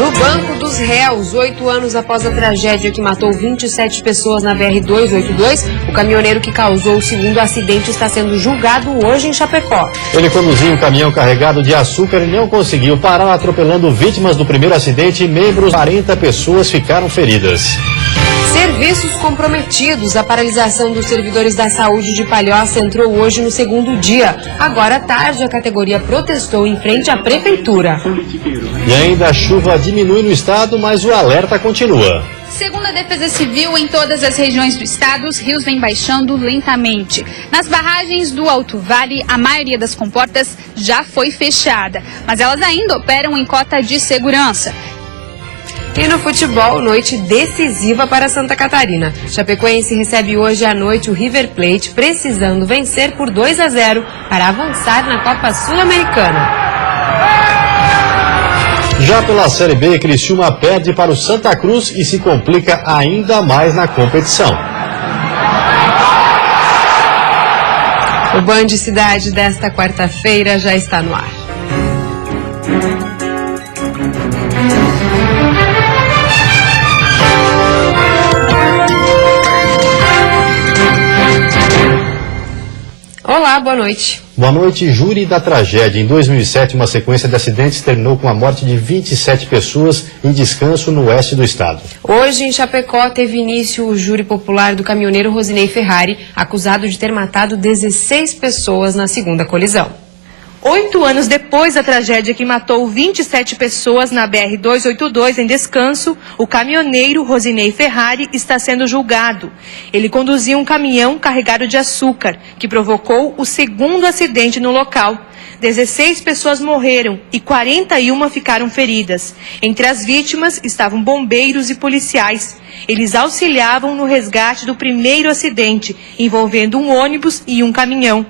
No banco dos réus, 8 anos após a tragédia que matou 27 pessoas na BR-282, o caminhoneiro que causou o segundo acidente está sendo julgado hoje em Chapecó. Ele conduzia um caminhão carregado de açúcar e não conseguiu parar, atropelando vítimas do primeiro acidente e membros, 40 pessoas ficaram feridas. Serviços comprometidos. A paralisação dos servidores da saúde de Palhoça entrou hoje no segundo dia. Agora à tarde, a categoria protestou em frente à prefeitura. E ainda a chuva diminui no estado, mas o alerta continua. Segundo a Defesa Civil, em todas as regiões do estado, os rios vêm baixando lentamente. Nas barragens do Alto Vale, a maioria das comportas já foi fechada, mas elas ainda operam em cota de segurança. E no futebol, noite decisiva para Santa Catarina. Chapecoense recebe hoje à noite o River Plate, precisando vencer por 2-0 para avançar na Copa Sul-Americana. Já pela Série B, Criciúma perde para o Santa Cruz e se complica ainda mais na competição. O Band Cidade desta quarta-feira já está no ar. Olá, boa noite. Boa noite. Júri da tragédia. Em 2007, uma sequência de acidentes terminou com a morte de 27 pessoas em descanso no oeste do estado. Hoje, em Chapecó, teve início o júri popular do caminhoneiro Rosinei Ferrari, acusado de ter matado 16 pessoas na segunda colisão. 8 anos depois da tragédia que matou 27 pessoas na BR-282 em Descanso, o caminhoneiro Rosinei Ferrari está sendo julgado. Ele conduzia um caminhão carregado de açúcar, que provocou o segundo acidente no local. 16 pessoas morreram e 41 ficaram feridas. Entre as vítimas estavam bombeiros e policiais. Eles auxiliavam no resgate do primeiro acidente, envolvendo um ônibus e um caminhão.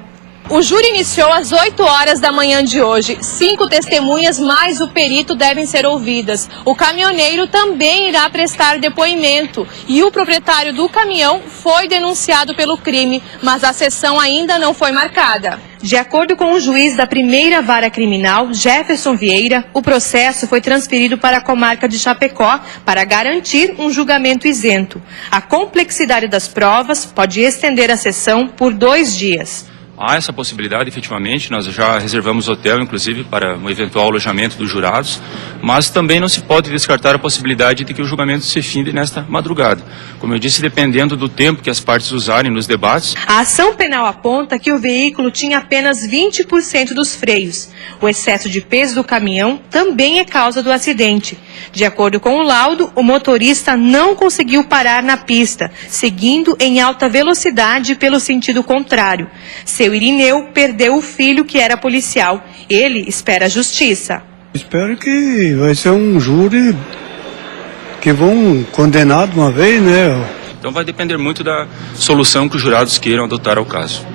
O júri iniciou às 8 horas da manhã de hoje. 5 testemunhas mais o perito devem ser ouvidas. O caminhoneiro também irá prestar depoimento. E o proprietário do caminhão foi denunciado pelo crime, mas a sessão ainda não foi marcada. De acordo com o juiz da primeira vara criminal, Jefferson Vieira, o processo foi transferido para a comarca de Chapecó para garantir um julgamento isento. A complexidade das provas pode estender a sessão por 2 dias. Há essa possibilidade, efetivamente, nós já reservamos hotel, inclusive, para um eventual alojamento dos jurados, mas também não se pode descartar a possibilidade de que o julgamento se finde nesta madrugada. Como eu disse, dependendo do tempo que as partes usarem nos debates. A ação penal aponta que o veículo tinha apenas 20% dos freios. O excesso de peso do caminhão também é causa do acidente. De acordo com o laudo, o motorista não conseguiu parar na pista, seguindo em alta velocidade pelo sentido contrário. Seu Irineu perdeu o filho que era policial. Ele espera a justiça. Espero que vai ser um júri que vão condenar de uma vez, né? Então vai depender muito da solução que os jurados queiram adotar ao caso.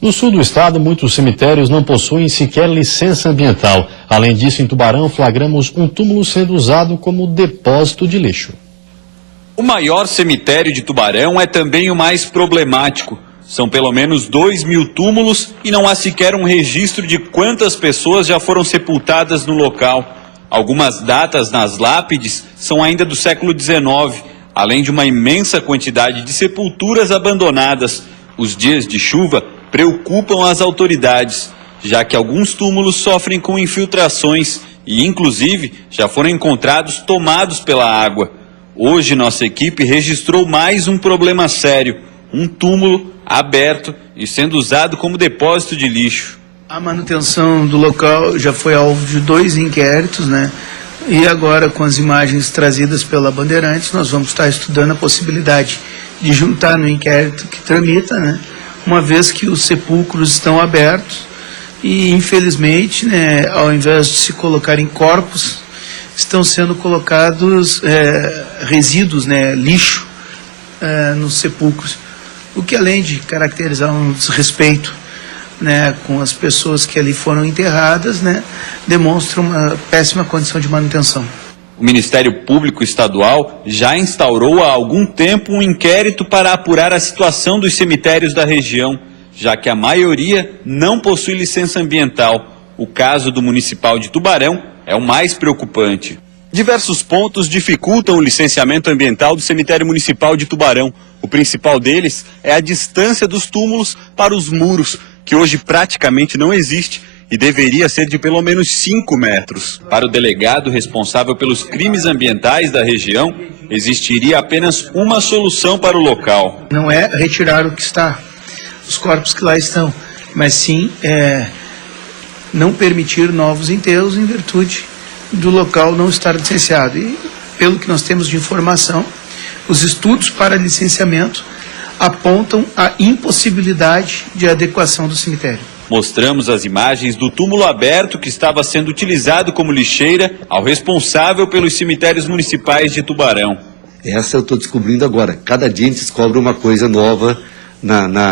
No sul do estado, muitos cemitérios não possuem sequer licença ambiental. Além disso, em Tubarão, flagramos um túmulo sendo usado como depósito de lixo. O maior cemitério de Tubarão é também o mais problemático. São pelo menos 2.000 túmulos e não há sequer um registro de quantas pessoas já foram sepultadas no local. Algumas datas nas lápides são ainda do século XIX, além de uma imensa quantidade de sepulturas abandonadas. Os dias de chuva preocupam as autoridades, já que alguns túmulos sofrem com infiltrações e, inclusive, já foram encontrados tomados pela água. Hoje, nossa equipe registrou mais um problema sério: um túmulo aberto e sendo usado como depósito de lixo. A manutenção do local já foi alvo de 2 inquéritos, né? E agora, com as imagens trazidas pela Bandeirantes, nós vamos estar estudando a possibilidade de juntar no inquérito que tramita, né? Uma vez que os sepulcros estão abertos e, infelizmente, né, ao invés de se colocarem corpos, estão sendo colocados resíduos, né, lixo, nos sepulcros. O que, além de caracterizar um desrespeito, né, com as pessoas que ali foram enterradas, né, demonstra uma péssima condição de manutenção. O Ministério Público Estadual já instaurou há algum tempo um inquérito para apurar a situação dos cemitérios da região, já que a maioria não possui licença ambiental. O caso do Municipal de Tubarão é o mais preocupante. Diversos pontos dificultam o licenciamento ambiental do cemitério municipal de Tubarão. O principal deles é a distância dos túmulos para os muros, que hoje praticamente não existe e deveria ser de pelo menos 5 metros. Para o delegado responsável pelos crimes ambientais da região, existiria apenas uma solução para o local. Não é retirar o que está, os corpos que lá estão, mas sim não permitir novos enterros em virtude do local não estar licenciado. E pelo que nós temos de informação, os estudos para licenciamento apontam a impossibilidade de adequação do cemitério. Mostramos as imagens do túmulo aberto que estava sendo utilizado como lixeira ao responsável pelos cemitérios municipais de Tubarão. Essa eu estou descobrindo agora. Cada dia a gente descobre uma coisa nova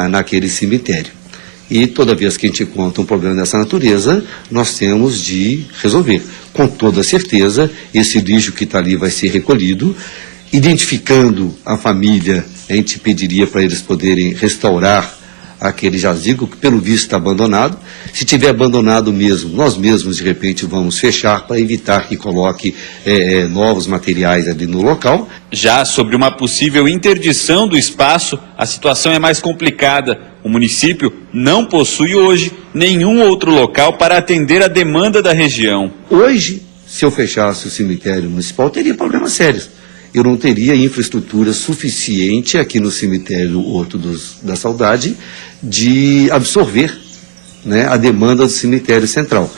naquele cemitério. E toda vez que a gente encontra um problema dessa natureza, nós temos de resolver. Com toda certeza, esse lixo que está ali vai ser recolhido. Identificando a família, a gente pediria para eles poderem restaurar aquele jazigo que pelo visto está abandonado. Se tiver abandonado mesmo, nós mesmos de repente vamos fechar para evitar que coloque novos materiais ali no local. Já sobre uma possível interdição do espaço, a situação é mais complicada. O município não possui hoje nenhum outro local para atender a demanda da região. Hoje, se eu fechasse o cemitério municipal, teria problemas sérios. Eu não teria infraestrutura suficiente aqui no cemitério Horto da Saudade de absorver, né, a demanda do cemitério central.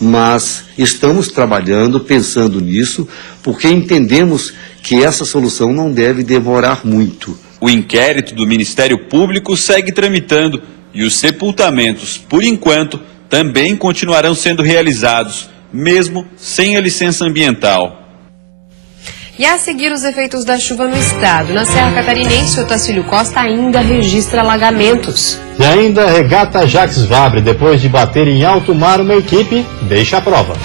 Mas estamos trabalhando, pensando nisso, porque entendemos que essa solução não deve demorar muito. O inquérito do Ministério Público segue tramitando e os sepultamentos, por enquanto, também continuarão sendo realizados, mesmo sem a licença ambiental. E a seguir, os efeitos da chuva no estado. Na Serra Catarinense, o Otacílio Costa ainda registra alagamentos. E ainda a regata Jacques Vabre, depois de bater em alto mar, uma equipe deixa a prova.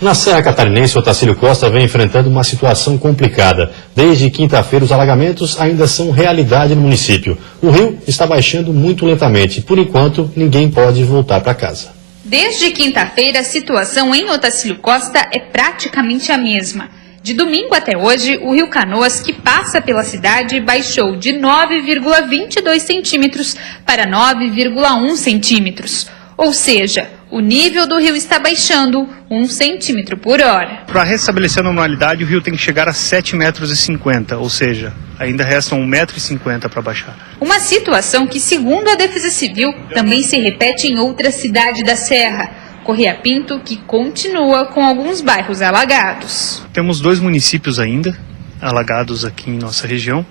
Na Serra Catarinense, o Otacílio Costa vem enfrentando uma situação complicada. Desde quinta-feira, os alagamentos ainda são realidade no município. O rio está baixando muito lentamente. Por enquanto, ninguém pode voltar para casa. Desde quinta-feira, a situação em Otacílio Costa é praticamente a mesma. De domingo até hoje, o rio Canoas, que passa pela cidade, baixou de 9,22 centímetros para 9,1 centímetros. Ou seja, o nível do rio está baixando 1 centímetro por hora. Para restabelecer a normalidade, o rio tem que chegar a 7,50 metros, ou seja, ainda restam 1,50 metro para baixar. Uma situação que, segundo a Defesa Civil, também se repete em outra cidade da Serra, Correia Pinto, que continua com alguns bairros alagados. Temos 2 municípios ainda alagados aqui em nossa região.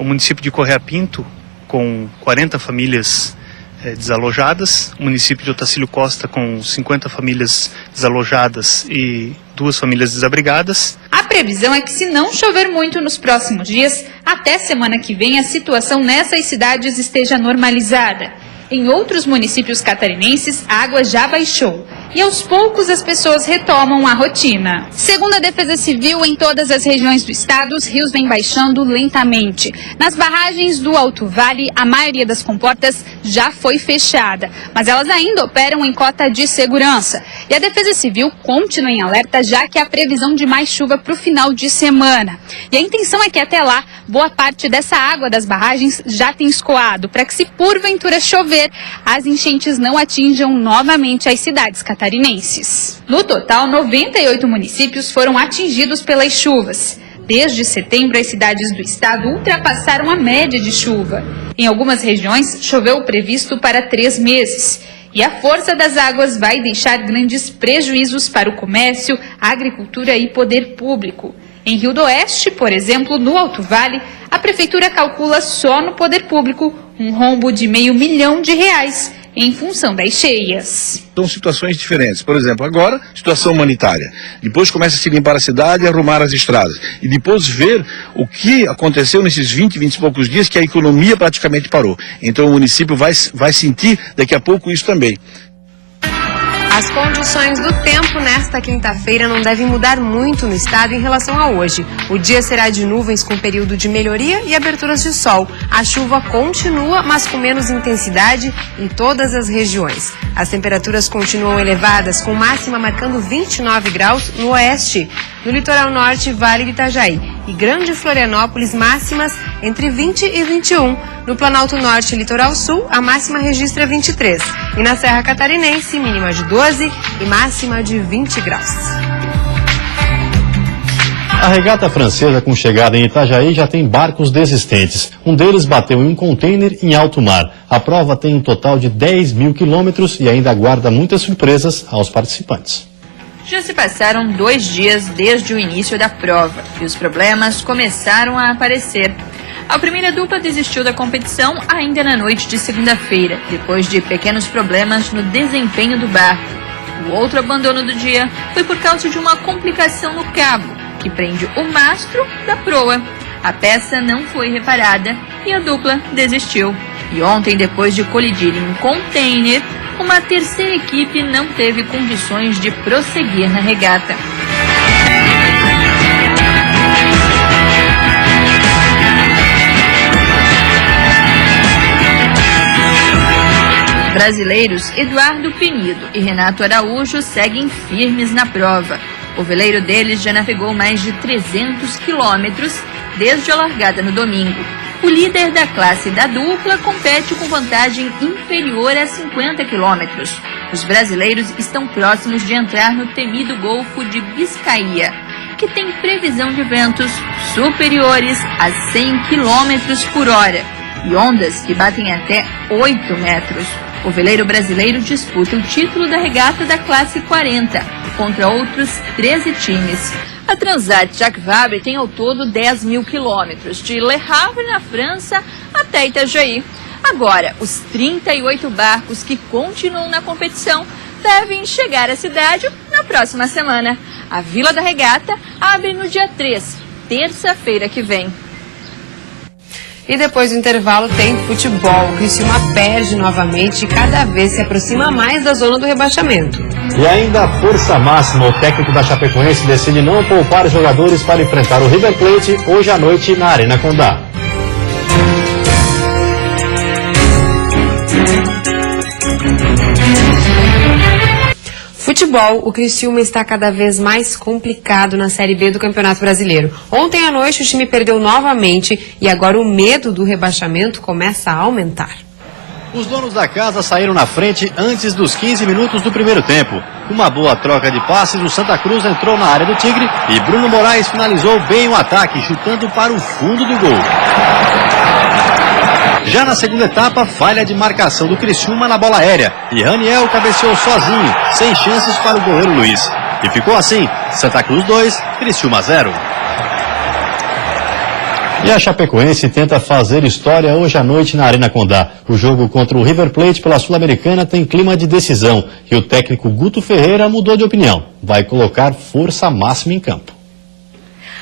O município de Correia Pinto, com 40 famílias desalojadas, o município de Otacílio Costa com 50 famílias desalojadas e 2 famílias desabrigadas. A previsão é que, se não chover muito nos próximos dias, até semana que vem a situação nessas cidades esteja normalizada. Em outros municípios catarinenses, a água já baixou e aos poucos as pessoas retomam a rotina. Segundo a Defesa Civil, em todas as regiões do estado, os rios vêm baixando lentamente. Nas barragens do Alto Vale, a maioria das comportas já foi fechada, mas elas ainda operam em cota de segurança. E a Defesa Civil continua em alerta, já que há previsão de mais chuva para o final de semana. E a intenção é que até lá, boa parte dessa água das barragens já tenha escoado, para que, se porventura chover, as enchentes não atinjam novamente as cidades catarinenses. No total, 98 municípios foram atingidos pelas chuvas. Desde setembro, as cidades do estado ultrapassaram a média de chuva. Em algumas regiões, choveu o previsto para 3 meses. E a força das águas vai deixar grandes prejuízos para o comércio, a agricultura e poder público. Em Rio do Oeste, por exemplo, no Alto Vale, a prefeitura calcula só no poder público um rombo de R$500 milhão em função das cheias. São situações diferentes. Por exemplo, agora, situação humanitária. Depois começa a se limpar a cidade e arrumar as estradas. E depois ver o que aconteceu nesses 20 e poucos dias, que a economia praticamente parou. Então o município vai sentir daqui a pouco isso também. As condições do tempo nesta quinta-feira não devem mudar muito no estado em relação a hoje. O dia será de nuvens com período de melhoria e aberturas de sol. A chuva continua, mas com menos intensidade em todas as regiões. As temperaturas continuam elevadas, com máxima marcando 29 graus no oeste. No litoral norte, Vale do Itajaí e Grande Florianópolis, máximas entre 20 e 21. No Planalto Norte e Litoral Sul, a máxima registra 23. E na Serra Catarinense, mínima de 12 e máxima de 20 graus. A regata francesa, com chegada em Itajaí, já tem barcos desistentes. Um deles bateu em um container em alto mar. A prova tem um total de 10 mil quilômetros e ainda aguarda muitas surpresas aos participantes. Já se passaram 2 dias desde o início da prova e os problemas começaram a aparecer. A primeira dupla desistiu da competição ainda na noite de segunda-feira, depois de pequenos problemas no desempenho do barco. O outro abandono do dia foi por causa de uma complicação no cabo, que prende o mastro da proa. A peça não foi reparada e a dupla desistiu. E ontem, depois de colidir em um container, uma terceira equipe não teve condições de prosseguir na regata. Os brasileiros Eduardo Penido e Renato Araújo seguem firmes na prova. O veleiro deles já navegou mais de 300 quilômetros desde a largada no domingo. O líder da classe da dupla compete com vantagem inferior a 50 quilômetros. Os brasileiros estão próximos de entrar no temido Golfo de Biscaia, que tem previsão de ventos superiores a 100 quilômetros por hora e ondas que batem até 8 metros. O veleiro brasileiro disputa o título da regata da classe 40, contra outros 13 times. A Transat Jacques Vabre tem ao todo 10 mil quilômetros, de Le Havre, na França, até Itajaí. Agora, os 38 barcos que continuam na competição devem chegar à cidade na próxima semana. A Vila da Regata abre no dia 3, terça-feira que vem. E depois do intervalo tem futebol. O Criciúma perde novamente e cada vez se aproxima mais da zona do rebaixamento. E ainda a força máxima, o técnico da Chapecoense decide não poupar os jogadores para enfrentar o River Plate hoje à noite na Arena Condá. Futebol, o Criciúma está cada vez mais complicado na Série B do Campeonato Brasileiro. Ontem à noite o time perdeu novamente e agora o medo do rebaixamento começa a aumentar. Os donos da casa saíram na frente antes dos 15 minutos do primeiro tempo. Uma boa troca de passes, o Santa Cruz entrou na área do Tigre e Bruno Moraes finalizou bem o ataque, chutando para o fundo do gol. Já na segunda etapa, falha de marcação do Criciúma na bola aérea e Raniel cabeceou sozinho, sem chances para o goleiro Luiz. E ficou assim, Santa Cruz 2, Criciúma 0. E a Chapecoense tenta fazer história hoje à noite na Arena Condá. O jogo contra o River Plate pela Sul-Americana tem clima de decisão e o técnico Guto Ferreira mudou de opinião. Vai colocar força máxima em campo.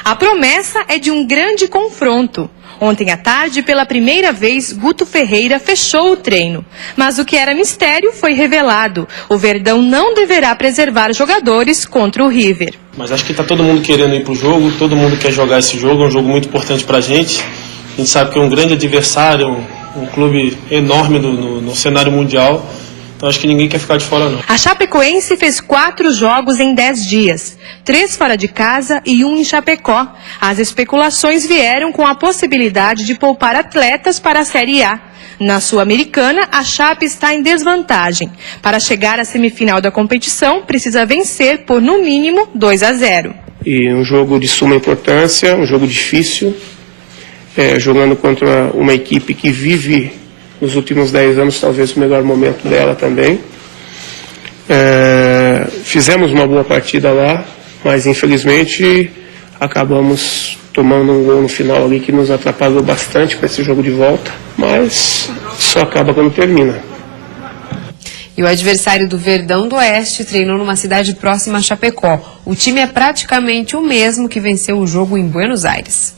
A promessa é de um grande confronto. Ontem à tarde, pela primeira vez, Guto Ferreira fechou o treino. Mas o que era mistério foi revelado. O Verdão não deverá preservar jogadores contra o River. Mas acho que está todo mundo querendo ir para o jogo, todo mundo quer jogar esse jogo, é um jogo muito importante para a gente. A gente sabe que é um grande adversário, um clube enorme no cenário mundial. Então acho que ninguém quer ficar de fora, não. A Chapecoense fez 4 jogos em 10 dias. 3 fora de casa e 1 em Chapecó. As especulações vieram com a possibilidade de poupar atletas para a Série A. Na Sul-Americana, a Chape está em desvantagem. Para chegar à semifinal da competição, precisa vencer por, no mínimo, 2-0. E um jogo de suma importância, um jogo difícil, jogando contra uma equipe que vive nos últimos 10 anos, talvez o melhor momento dela também. Fizemos uma boa partida lá, mas infelizmente acabamos tomando um gol no final ali que nos atrapalhou bastante para esse jogo de volta, mas só acaba quando termina. E o adversário do Verdão do Oeste treinou numa cidade próxima a Chapecó. O time é praticamente o mesmo que venceu o jogo em Buenos Aires.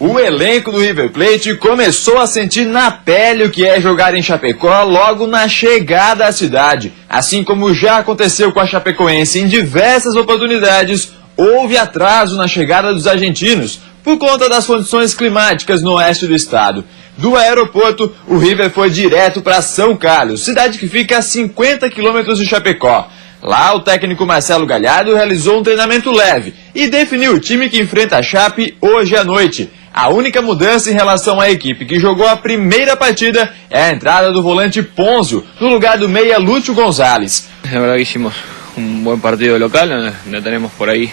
O elenco do River Plate começou a sentir na pele o que é jogar em Chapecó logo na chegada à cidade. Assim como já aconteceu com a Chapecoense em diversas oportunidades, houve atraso na chegada dos argentinos, por conta das condições climáticas no oeste do estado. Do aeroporto, o River foi direto para São Carlos, cidade que fica a 50 quilômetros de Chapecó. Lá, o técnico Marcelo Galhardo realizou um treinamento leve e definiu o time que enfrenta a Chape hoje à noite. A única mudança em relação à equipe que jogou a primeira partida é a entrada do volante Ponzio, no lugar do meia Lúcio González. La verdad que hicimos un buen partido local, no tenemos por ahí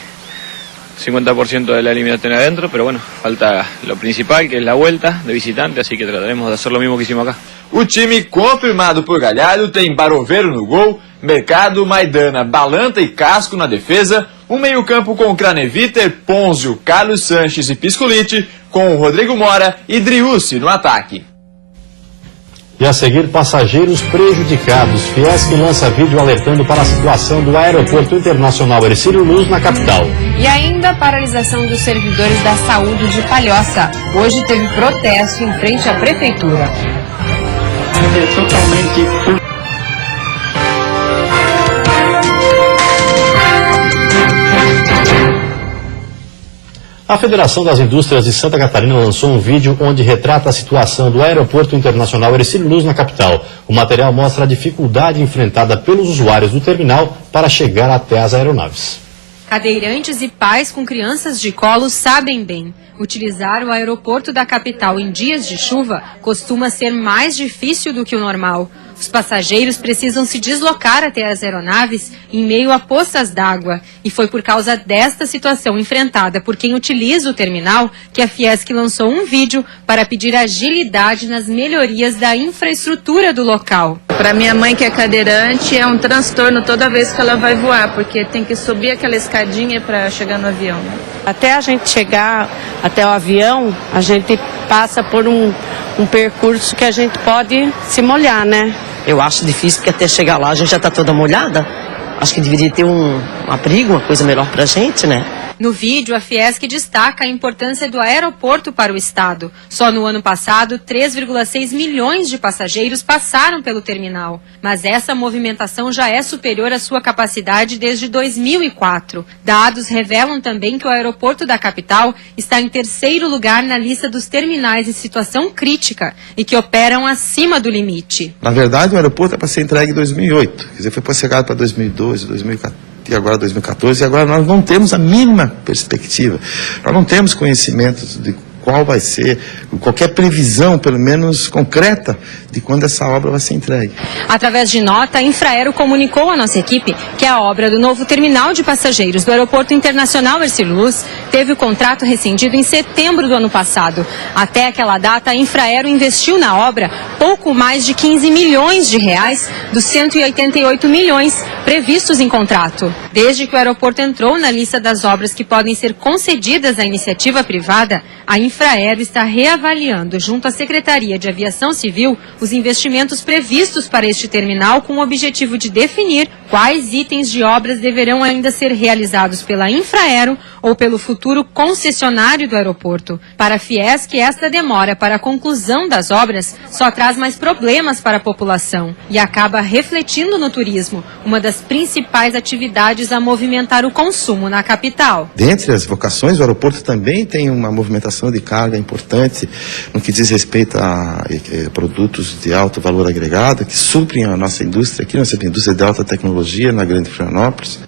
50% de la eliminatoria adentro, pero bueno, falta lo principal, que es la vuelta de visitante, así que trataremos de hacer lo mismo que hicimos acá. O time confirmado por Galhardo tem Baroveiro no gol, Mercado, Maidana, Balanta e Casco na defesa, um meio-campo com Craneviter, Ponzio, Carlos Sanches e Piscolite, com Rodrigo Mora e Driussi no ataque. E a seguir, passageiros prejudicados. Fiesc lança vídeo alertando para a situação do Aeroporto Internacional Hercílio Luz na capital. E ainda a paralisação dos servidores da saúde de Palhoça. Hoje teve protesto em frente à prefeitura. A Federação das Indústrias de Santa Catarina lançou um vídeo onde retrata a situação do Aeroporto Internacional Hercílio Luz na capital. O material mostra a dificuldade enfrentada pelos usuários do terminal para chegar até as aeronaves. Cadeirantes e pais com crianças de colo sabem bem. Utilizar o aeroporto da capital em dias de chuva costuma ser mais difícil do que o normal. Os passageiros precisam se deslocar até as aeronaves em meio a poças d'água. E foi por causa desta situação enfrentada por quem utiliza o terminal que a Fiesc lançou um vídeo para pedir agilidade nas melhorias da infraestrutura do local. Para minha mãe, que é cadeirante, é um transtorno toda vez que ela vai voar, porque tem que subir aquela escadinha para chegar no avião. Até a gente chegar até o avião, a gente passa por um percurso que a gente pode se molhar, né? Eu acho difícil, porque até chegar lá a gente já está toda molhada. Acho que deveria ter um abrigo, uma coisa melhor para a gente, né? No vídeo, a Fiesc destaca a importância do aeroporto para o estado. Só no ano passado, 3,6 milhões de passageiros passaram pelo terminal. Mas essa movimentação já é superior à sua capacidade desde 2004. Dados revelam também que o aeroporto da capital está em terceiro lugar na lista dos terminais em situação crítica e que operam acima do limite. Na verdade, o aeroporto é para ser entregue em 2008. Quer dizer, foi postergado para 2012, 2014. E agora 2014, e agora nós não temos a mínima perspectiva. Nós não temos conhecimento de qual vai ser, qualquer previsão, pelo menos concreta, de quando essa obra vai ser entregue. Através de nota, a Infraero comunicou à nossa equipe que a obra do novo terminal de passageiros do Aeroporto Internacional Hercílio Luz teve o contrato rescindido em setembro do ano passado. Até aquela data, a Infraero investiu na obra pouco mais de 15 milhões de reais dos 188 milhões previstos em contrato. Desde que o aeroporto entrou na lista das obras que podem ser concedidas à iniciativa privada, a Infraero está reavaliando, junto à Secretaria de Aviação Civil, os investimentos previstos para este terminal com o objetivo de definir quais itens de obras deverão ainda ser realizados pela Infraero ou pelo futuro concessionário do aeroporto. Para a Fiesc, esta demora para a conclusão das obras só traz mais problemas para a população e acaba refletindo no turismo, uma das principais atividades a movimentar o consumo na capital. Dentre as vocações, o aeroporto também tem uma movimentação de carga importante no que diz respeito a produtos de alto valor agregado que suprem a nossa indústria, aqui nossa indústria de alta tecnologia na Grande Florianópolis.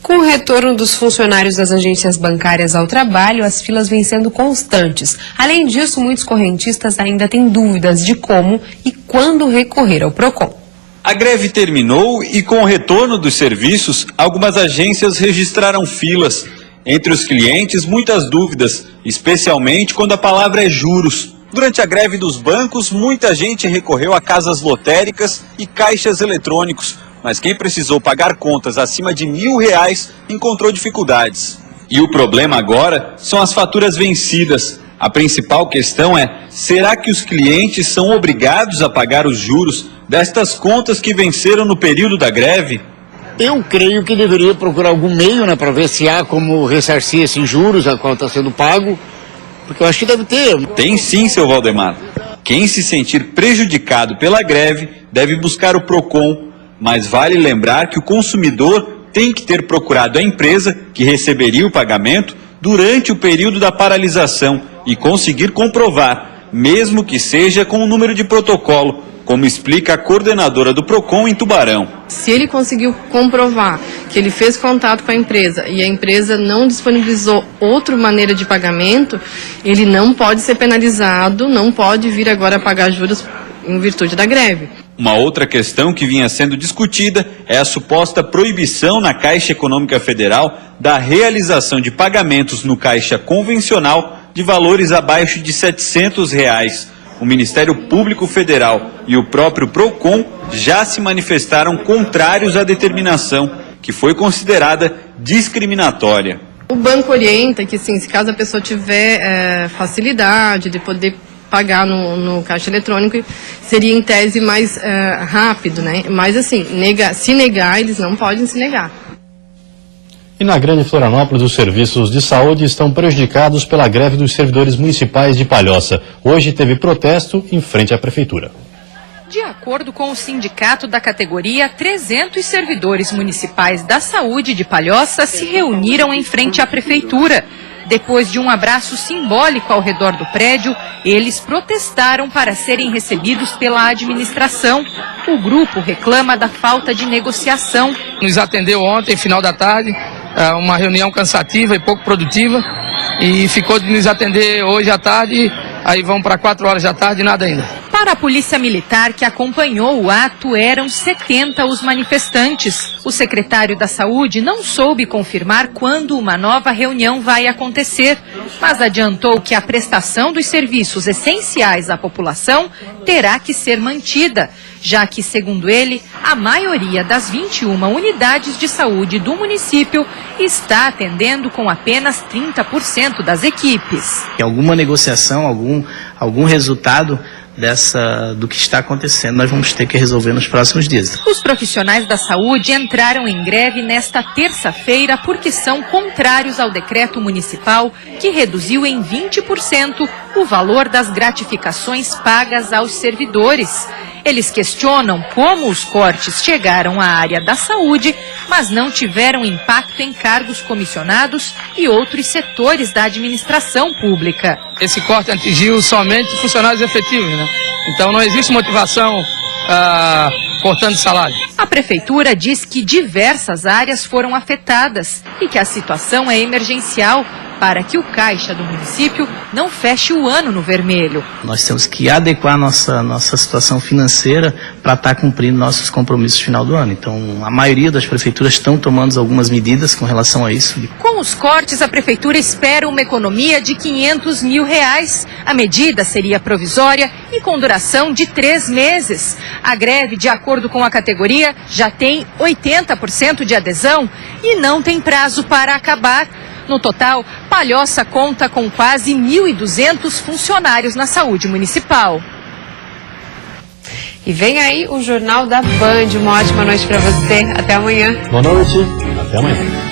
Com o retorno dos funcionários das agências bancárias ao trabalho, as filas vêm sendo constantes. Além disso, muitos correntistas ainda têm dúvidas de como e quando recorrer ao PROCON. A greve terminou e, com o retorno dos serviços, algumas agências registraram filas. Entre os clientes, muitas dúvidas, especialmente quando a palavra é juros. Durante a greve dos bancos, muita gente recorreu a casas lotéricas e caixas eletrônicos, mas quem precisou pagar contas acima de R$1.000 encontrou dificuldades. E o problema agora são as faturas vencidas. A principal questão é, será que os clientes são obrigados a pagar os juros destas contas que venceram no período da greve? Eu creio que deveria procurar algum meio, para ver se há como ressarcir esses juros a qual está sendo pago, Porque eu acho que deve ter. Tem sim, seu Valdemar. Quem se sentir prejudicado pela greve deve buscar o PROCON, mas vale lembrar que o consumidor tem que ter procurado a empresa que receberia o pagamento durante o período da paralisação e conseguir comprovar, mesmo que seja com o número de protocolo, como explica a coordenadora do PROCON em Tubarão. Se ele conseguiu comprovar que ele fez contato com a empresa e a empresa não disponibilizou outra maneira de pagamento, ele não pode ser penalizado, não pode vir agora pagar juros em virtude da greve. Uma outra questão que vinha sendo discutida é a suposta proibição na Caixa Econômica Federal da realização de pagamentos no caixa convencional de valores abaixo de R$ 700. O Ministério Público Federal e o próprio PROCON já se manifestaram contrários à determinação, que foi considerada discriminatória. O banco orienta que, sim, se caso a pessoa tiver facilidade de poder pagar no caixa eletrônico, seria em tese mais rápido, né? Mas assim, se negar, eles não podem se negar. E na Grande Florianópolis, os serviços de saúde estão prejudicados pela greve dos servidores municipais de Palhoça. Hoje teve protesto em frente à prefeitura. De acordo com o sindicato da categoria, 300 servidores municipais da saúde de Palhoça se reuniram em frente à prefeitura. Depois de um abraço simbólico ao redor do prédio, eles protestaram para serem recebidos pela administração. O grupo reclama da falta de negociação. Nos atendeu ontem, final da tarde, uma reunião cansativa e pouco produtiva, e ficou de nos atender hoje à tarde, aí vão para 4 horas da tarde e nada ainda. Para a Polícia Militar que acompanhou o ato, eram 70 os manifestantes. O secretário da Saúde não soube confirmar quando uma nova reunião vai acontecer, mas adiantou que a prestação dos serviços essenciais à população terá que ser mantida, já que, segundo ele, a maioria das 21 unidades de saúde do município está atendendo com apenas 30% das equipes. Alguma negociação, algum resultado do que está acontecendo, nós vamos ter que resolver nos próximos dias. Os profissionais da saúde entraram em greve nesta terça-feira porque são contrários ao decreto municipal que reduziu em 20% o valor das gratificações pagas aos servidores. Eles questionam como os cortes chegaram à área da saúde, mas não tiveram impacto em cargos comissionados e outros setores da administração pública. Esse corte atingiu somente funcionários efetivos, né? Então não existe motivação cortando salário. A prefeitura diz que diversas áreas foram afetadas e que a situação é emergencial para que o caixa do município não feche o ano no vermelho. Nós temos que adequar nossa situação financeira para estar cumprindo nossos compromissos no final do ano. Então, a maioria das prefeituras estão tomando algumas medidas com relação a isso. Com os cortes, a prefeitura espera uma economia de R$500 mil. A medida seria provisória e com duração de 3 meses. A greve, de acordo com a categoria, já tem 80% de adesão e não tem prazo para acabar. No total, Palhoça conta com quase 1.200 funcionários na saúde municipal. E vem aí o Jornal da Band. Uma ótima noite para você. Até amanhã. Boa noite. Até amanhã.